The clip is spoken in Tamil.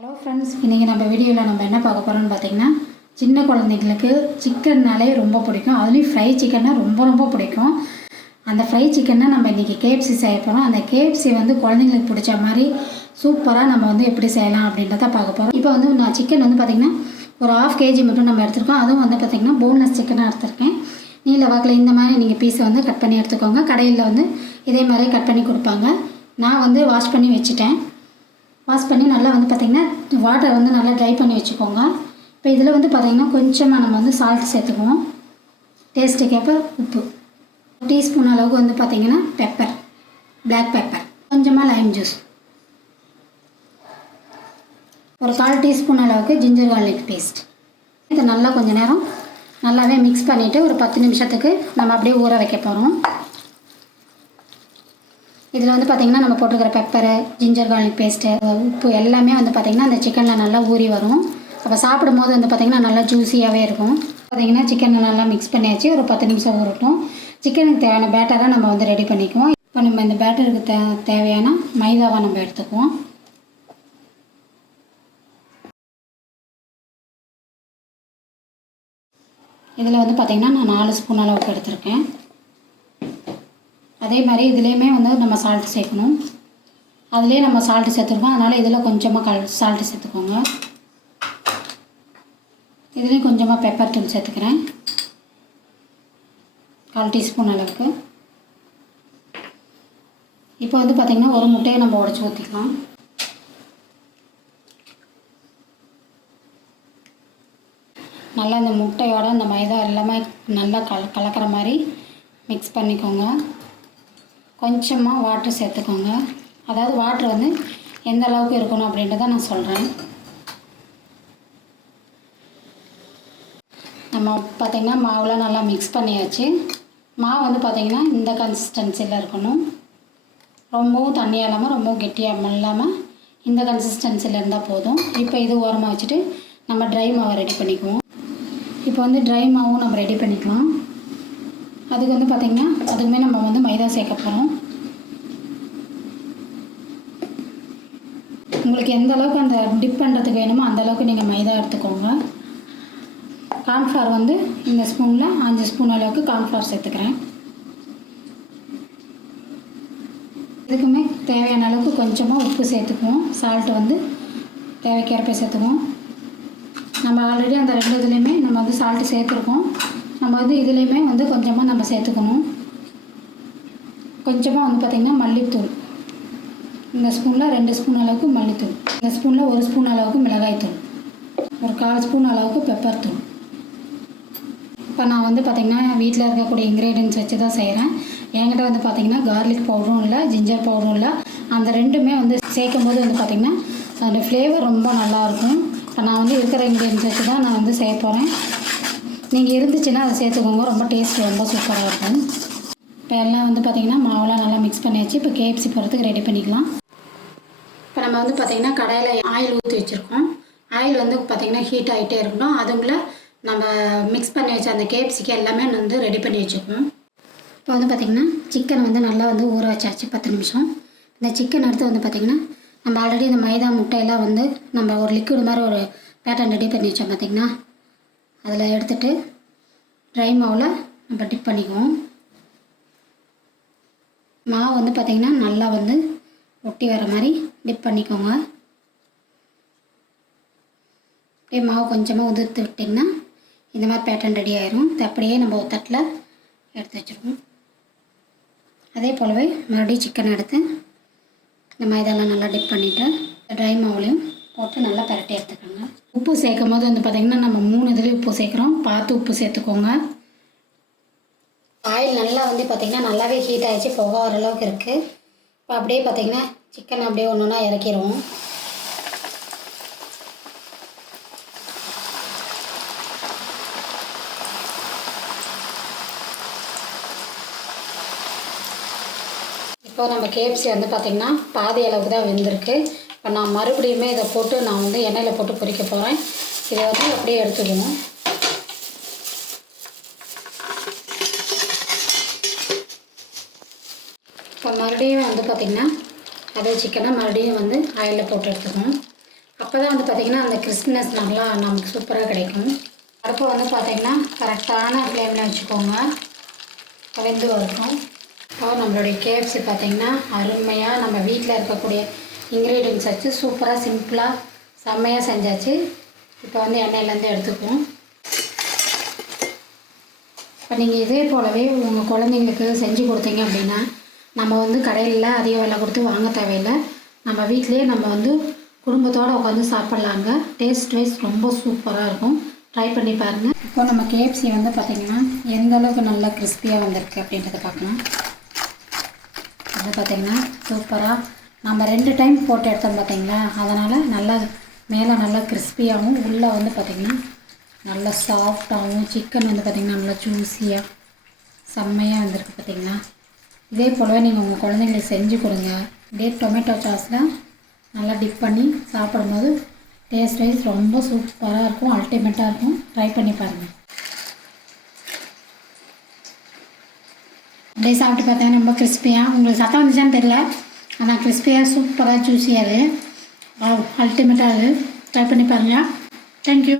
ஹலோ ஃப்ரெண்ட்ஸ் இன்றைக்கி நம்ம வீடியோவில் நம்ம என்ன பார்க்க போகிறோம்னு பார்த்தீங்கன்னா சின்ன குழந்தைங்களுக்கு சிக்கன்னாலே ரொம்ப பிடிக்கும். அதுலேயும் ஃப்ரை சிக்கன்னா ரொம்ப ரொம்ப பிடிக்கும். அந்த ஃப்ரை சிக்கன்னா நம்ம இன்றைக்கி கேஎஃப்சி செய்ய போகிறோம் அந்த கேஎஃப்சி வந்து குழந்தைங்களுக்கு பிடிச்ச மாதிரி சூப்பராக நம்ம வந்து எப்படி செய்யலாம் அப்படின்றத பார்க்க போகிறோம் இப்போ வந்து நான் சிக்கன் வந்து பார்த்திங்கன்னா ஒரு ஆஃப் கேஜி மட்டும் நம்ம எடுத்திருக்கோம். அதுவும் வந்து பார்த்திங்கன்னா போன்லெஸ் சிக்கனாக எடுத்திருக்கேன். நீல வாக்கில் இந்த மாதிரி நீங்கள் பீஸை வந்து கட் பண்ணி எடுத்துக்கோங்க. கடையில் வந்து இதே மாதிரி கட் பண்ணி கொடுப்பாங்க. நான் வந்து வாஷ் பண்ணி வச்சுட்டேன். வாஷ் பண்ணி நல்லா வந்து பார்த்திங்கன்னா வாட்டர் வந்து நல்லா ட்ரை பண்ணி வச்சுக்கோங்க. இப்போ இதில் வந்து பார்த்திங்கன்னா கொஞ்சமாக நம்ம வந்து சால்ட் சேர்த்துக்குவோம். டேஸ்ட்டுக்கேற்ப உப்பு. டீஸ்பூன் அளவுக்கு வந்து பார்த்திங்கன்னா பெப்பர் பிளாக் பெப்பர் கொஞ்சமாக லைம் ஜூஸ் ஒரு கால் டீஸ்பூன் அளவுக்கு ஜிஞ்சர் கார்லிக் பேஸ்ட் இதை நல்லா கொஞ்சம் நேரம் நல்லாவே மிக்ஸ் பண்ணிவிட்டு ஒரு பத்து நிமிஷத்துக்கு நம்ம அப்படியே ஊற வைக்க போகிறோம் இதில் வந்து பார்த்திங்கன்னா நம்ம போட்டிருக்கிற பெப்பரு ஜிஞ்சர் கார்லிக் பேஸ்ட்டு உப்பு எல்லாமே வந்து பார்த்திங்கன்னா அந்த சிக்கனில் நல்லா ஊறி வரும். அப்போ சாப்பிடும்போது வந்து பார்த்திங்கன்னா நல்லா ஜூஸியாகவே இருக்கும். பார்த்திங்கன்னா சிக்கனை நல்லா மிக்ஸ் பண்ணியாச்சு ஒரு பத்து நிமிஷம் ஊறட்டும். சிக்கனுக்கு தேவையான பேட்டரை நம்ம வந்து ரெடி பண்ணிக்குவோம். இப்போ நம்ம இந்த பேட்டருக்கு தே தேவையான மைதாவை நம்ம எடுத்துக்குவோம். இதில் வந்து பார்த்திங்கன்னா நான் நாலு ஸ்பூன் அளவுக்கு எடுத்திருக்கேன். அதே மாதிரி இதுலேயுமே வந்து நம்ம சால்ட் சேர்க்கணும். அதுலேயே நம்ம சால்ட்டு சேர்த்துருக்கோம். அதனால் இதில் கொஞ்சமாக கல் சால்ட்டு சேர்த்துக்கோங்க. இதுலேயும் கொஞ்சமாக பெப்பர் தூள் சேர்த்துக்கிறேன். கால் டீஸ்பூன் அளவுக்கு. இப்போ வந்து பார்த்திங்கன்னா ஒரு முட்டையை நம்ம உடச்சி ஊற்றிக்கலாம் நல்லா இந்த முட்டையோட இந்த மைதா எல்லாமே நல்லா கல கலக்கிற மாதிரி மிக்ஸ் பண்ணிக்கோங்க. கொஞ்சமாக வாட்டர் சேர்த்துக்கோங்க. அதாவது வாட்டர் வந்து எந்த அளவுக்கு இருக்கணும் அப்படின்றத நான் சொல்கிறேன் நம்ம பார்த்திங்கன்னா மாவுலாம் நல்லா மிக்ஸ் பண்ணியாச்சு. மாவு வந்து பார்த்திங்கன்னா இந்த கன்சிஸ்டன்சியில் இருக்கணும். ரொம்பவும் தண்ணியாக இல்லாமல் ரொம்பவும் கெட்டியாக இல்லாமல் இந்த கன்சிஸ்டன்சியில் இருந்தால் போதும். இப்போ இது ஓரமாக வச்சுட்டு நம்ம ட்ரை மாவை ரெடி பண்ணிக்குவோம். இப்போ வந்து ட்ரை மாவும் நம்ம ரெடி பண்ணிக்கலாம். அதுக்கு வந்து பார்த்திங்கன்னா அதுக்குமே நம்ம வந்து மைதா சேர்க்க போகிறோம் உங்களுக்கு எந்த அளவுக்கு அந்த டிப் பண்ணுறதுக்கு வேணுமோ அந்த அளவுக்கு நீங்கள் மைதா எடுத்துக்கோங்க. கார்ன்ஃப்ளவர் வந்து இந்த ஸ்பூனில் அஞ்சு ஸ்பூன் அளவுக்கு கார்ன்ஃப்ளவர் சேர்த்துக்கிறேன். இதுக்குமே தேவையான அளவுக்கு கொஞ்சமாக உப்பு சேர்த்துக்குவோம். சால்ட்டு வந்து தேவைக்கேற்ப சேர்த்துக்குவோம். நம்ம ஆல்ரெடி அந்த ரெண்டு இதுலேயுமே நம்ம வந்து சால்ட்டு சேர்த்துருக்கோம். நம்ம வந்து இதுலேயுமே வந்து கொஞ்சமாக நம்ம சேர்த்துக்கணும். கொஞ்சமாக வந்து பார்த்திங்கன்னா மல்லித்தூள். இந்த ஸ்பூனில் ரெண்டு ஸ்பூன் அளவுக்கு மல்லித்தூள். இந்த ஸ்பூனில் ஒரு ஸ்பூன் அளவுக்கு மிளகாய்த்தூள் ஒரு கால் ஸ்பூன் அளவுக்கு பெப்பர் தூள். இப்போ நான் வந்து பார்த்திங்கன்னா வீட்டில் இருக்கக்கூடிய இன்க்ரீடியன்ஸ் வச்சு தான் செய்கிறேன் என்கிட்ட வந்து பார்த்திங்கன்னா கார்லிக் பவுடரும் இல்லை ஜிஞ்சர் பவுடரும் இல்லை அந்த ரெண்டுமே வந்து சேர்க்கும் போது வந்து பார்த்திங்கன்னா அதோடய ஃப்ளேவர் ரொம்ப நல்லாயிருக்கும் இப்போ நான் வந்து இருக்கிற இன்க்ரீடியன்ஸ் வச்சு தான் நான் வந்து செய்ய போகிறேன் நீங்கள் இருந்துச்சுன்னா அதை சேர்த்துக்கோங்க. ரொம்ப டேஸ்ட் ரொம்ப சூப்பராக இருக்கும். இப்போ எல்லாம் வந்து பார்த்திங்கன்னா மாவெல்லாம் நல்லா மிக்ஸ் பண்ணியாச்சு. இப்போ கேஎஃப்சி போகிறதுக்கு ரெடி பண்ணிக்கலாம். இப்போ நம்ம வந்து பார்த்திங்கன்னா கடையில் ஆயில் ஊற்றி வச்சுருக்கோம். ஆயில் வந்து பார்த்திங்கன்னா ஹீட் ஆகிட்டே இருக்கணும். அதுங்களை நம்ம மிக்ஸ் பண்ணி வச்ச அந்த கேப்சிக்கு எல்லாமே வந்து ரெடி பண்ணி வச்சுக்குவோம் இப்போ வந்து பார்த்திங்கன்னா சிக்கன் வந்து நல்லா வந்து ஊற வச்சாச்சு பத்து நிமிஷம். இந்த சிக்கன் எடுத்து வந்து பார்த்திங்கன்னா நம்ம ஆல்ரெடி இந்த மைதா முட்டையெல்லாம் வந்து நம்ம ஒரு லிக்விட் மாதிரி ஒரு பேட்டர்ன் ரெடி பண்ணி வச்சோம் பார்த்திங்கன்னா அதில் எடுத்துட்டு ட்ரை மாவில் நம்ம டிப் பண்ணிக்குவோம். மாவு வந்து பார்த்திங்கன்னா நல்லா வந்து ஒட்டி வர மாதிரி டிப் பண்ணிக்கோங்க. அப்படியே மாவு கொஞ்சமாக உதிர்த்து விட்டிங்கன்னா இந்த மாதிரி பேட்டர்ன் ரெடி ஆயிரும். அப்படியே நம்ம ஒரு தட்டில் எடுத்து வச்சுருவோம். அதே போலவே மறுபடியும் சிக்கன் எடுத்து இந்த மைதாலாம் நல்லா டிப் பண்ணிவிட்டு ட்ரை மாவுலையும் போட்டு நல்லா பரட்டி எடுத்துக்கோங்க. உப்பு சேர்க்கும் போது வந்து பார்த்திங்கன்னா நம்ம மூணு இதுலேயும் உப்பு சேர்க்குறோம். பார்த்து உப்பு சேர்த்துக்கோங்க. ஆயில் நல்லா வந்து பார்த்திங்கன்னா நல்லாவே ஹீட் ஆகிடுச்சு புகை ஓரளவுக்கு அளவுக்கு இருக்குது இப்போ அப்படியே பார்த்திங்கன்னா சிக்கன் அப்படியே ஒன்று ஒன்றா இறக்கிடுவோம். இப்போ நம்ம கேப்சி வந்து பார்த்திங்கன்னா பாதி அளவுக்கு தான் வெந்திருக்கு. இப்போ நான் மறுபடியுமே இதை போட்டு நான் வந்து எண்ணெயில் போட்டு பொரிக்க போகிறேன் இதை வந்து அப்படியே எடுத்துக்கணும். இப்போ மறுபடியும் வந்து பார்த்திங்கன்னா அதே சிக்கனை மறுபடியும் வந்து ஆயிலில் போட்டு எடுத்துக்கணும். அப்போ தான் வந்து பார்த்திங்கன்னா அந்த கிறிஸ்பினஸ் நல்லா நமக்கு சூப்பராக கிடைக்கும். அடுப்பு வந்து பார்த்திங்கன்னா கரெக்டான ஃப்ளேமில் வச்சுக்கோங்க. வெந்து வரும் இப்போ நம்மளுடைய கேஎஃப்சி பார்த்திங்கன்னா அருமையாக நம்ம வீட்டில் இருக்கக்கூடிய இன்க்ரீடியன்ஸ் வச்சு சூப்பராக சிம்பிளாக செம்மையாக செஞ்சாச்சு. இப்போ வந்து எண்ணெயிலேருந்து எடுத்துக்குவோம் இப்போ நீங்கள் இதே போலவே உங்கள் குழந்தைங்களுக்கு செஞ்சு கொடுத்தீங்க அப்படின்னா நம்ம வந்து கடையில் அதிக விலை கொடுத்து வாங்க தேவையில்லை. நம்ம வீட்லேயே நம்ம வந்து குடும்பத்தோடு உட்காந்து சாப்பிட்லாங்க. டேஸ்ட் வைஸ் ரொம்ப சூப்பராக இருக்கும். ட்ரை பண்ணி பாருங்கள் இப்போ நம்ம கேஎஃப்சி வந்து பார்த்திங்கன்னா எந்த அளவுக்கு நல்லா கிறிஸ்பியாக வந்திருக்கு அப்படின்றத பார்க்கலாம். அது பார்த்திங்கன்னா சூப்பராக நம்ம ரெண்டு டைம் போட்டு எடுத்தோம் பார்த்தீங்களா அதனால் நல்லா மேலே நல்லா கிறிஸ்பியாகவும் உள்ளே வந்து பார்த்திங்கன்னா நல்லா சாஃப்டாகவும் சிக்கன் வந்து பார்த்திங்கன்னா நல்லா ஜூஸியாக செம்மையாக வந்திருக்கு பார்த்தீங்களா இதே போலவே நீங்கள் உங்கள் குழந்தைங்களுக்கு செஞ்சு கொடுங்க. இதே டொமேட்டோ சாஸில் நல்லா டிப் பண்ணி சாப்பிடும்போது டேஸ்ட் வைஸ் ரொம்ப சூப்பராக இருக்கும் அல்டிமேட்டாக இருக்கும். ட்ரை பண்ணி பாருங்கள் அப்படியே சாப்பிட்டு பார்த்தேன் ரொம்ப கிறிஸ்பியாக உங்களுக்கு சத்தம் வந்துச்சான்னு தெரியல. ஆனால் கிறிஸ்பியாக சூப்பராக ஜூஸியாக அது அல்டிமேட்டாக அது ட்ரை பண்ணி பாருங்கள் தேங்க்யூ